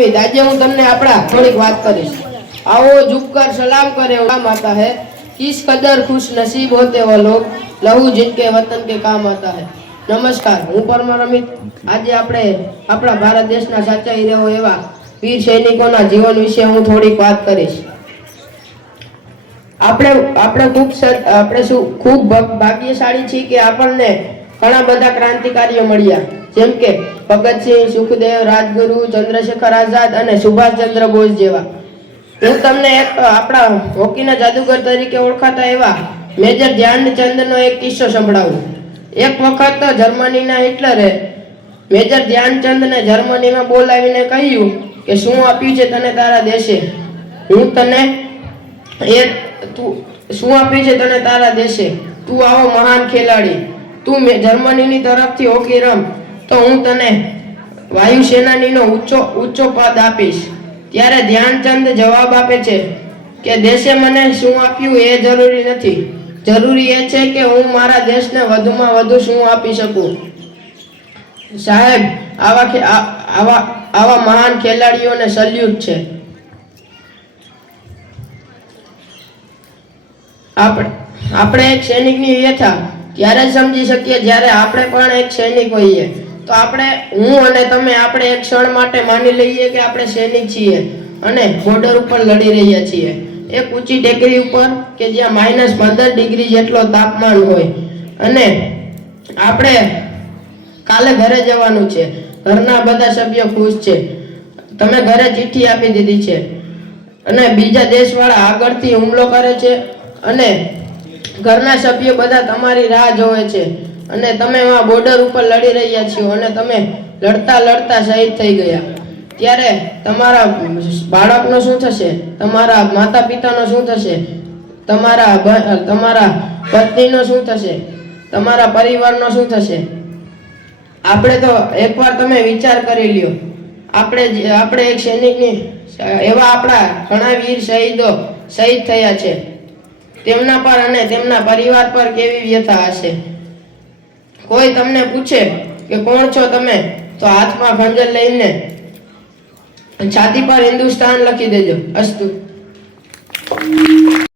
उम्मीद। आज हूँ तमने अपना थोड़ी बात करीश। आओ झुककर सलाम करे काम आता है, किस कदर खुश नसीब होते वो लोग, लहू जिनके वतन के काम आता है। नमस्कार, हूँ परमार अमित। आज આપણે આપણા ભારત દેશના સાચા હીરો એવા વીર સૈનિકોના જીવન વિશે હું થોડીક વાત કરીશ। આપણે ખૂબ ભાગ્યશાળી છીએ કે આપણને ઘણા બધા ક્રાંતિકારીઓ મળ્યા, જેમ કે ભગતસિંહ, સુખદેવ, રાજગુરુ, ચંદ્રશેખર આઝાદ અને સુભાષચંદ્ર બોઝ જેવા। હું તમને એક આપણા હોકીના જાદુગર તરીકે ઓળખાતા એવા મેજર ધ્યાનચંદનો એક કિસ્સો સંભળાવું। એક વખત જર્મનીના હિટલરે મેજર ધ્યાનચંદને જર્મનીમાં બોલાવીને કહ્યું કે શું આપ્યું છે તને તારા દેશે? શું આપ્યું છે તને તારા દેશે? તું આવો મહાન ખેલાડી, તું જર્મનીની તરફથી હોકી રમ તો હું તને વાયુસેનાનીનો ઊંચો પદ આપીશ। ત્યારે ધ્યાનચંદ જવાબ આપે છે કે દેશે મને શું આપ્યું એ જરૂરી નથી, જરૂરી એ છે કે હું મારા દેશને વધુમાં વધુ શું આપી શકું। સાહેબ, આવા મહાન ખેલાડીઓને સલ્યુટ છે। આપણે એક સૈનિકની વ્યથા ત્યારે સમજી શકીએ જ્યારે આપણે પણ એક સૈનિક હોઈએ। તો હું અને તમે આપણે એક ક્ષણ માટે માની લઈએ કે આપણે સૈનિક છીએ અને બોર્ડર ઉપર લડી રહ્યા છીએ, એક ઊંચી ટેકરી ઉપર કે જ્યાં -15 ડિગ્રી જેટલો તાપમાન હોય, અને આપણે કાલે ઘરે જવાનું છે। ઘરના બધા સભ્યો ખુશ છે, તમે ઘરે ચિઠ્ઠી આપી દીધી છે અને બીજા દેશવાળા આગળથી હુમલો કરે છે અને ઘરના સભ્યો બધા તમારી રાહ જોવે છે અને તમે આ બોર્ડર ઉપર લડી રહ્યા છો અને તમે લડતા લડતા શહીદ થઈ ગયા। ત્યારે તમારા બાળકનો શું થશે? તમારા માતા પિતાનો શું થશે? તમારા પત્નીનો શું થશે? તમારા પરિવારનો શું થશે? આપણે તો એકવાર તમે વિચાર કરી લ્યો, આપણે એક સૈનિકની એવા આપણા ઘણા વીર શહીદો શહીદ થયા છે, તેમના પર અને તેમના પરિવાર પર કેવી વ્યથા હશે। કોઈ તમને પૂછે કે કોણ છો તમે, તો હાથમાં ખંજર લઈને છાતી પર હિન્દુસ્તાન લખી દેજો। અસ્તુ।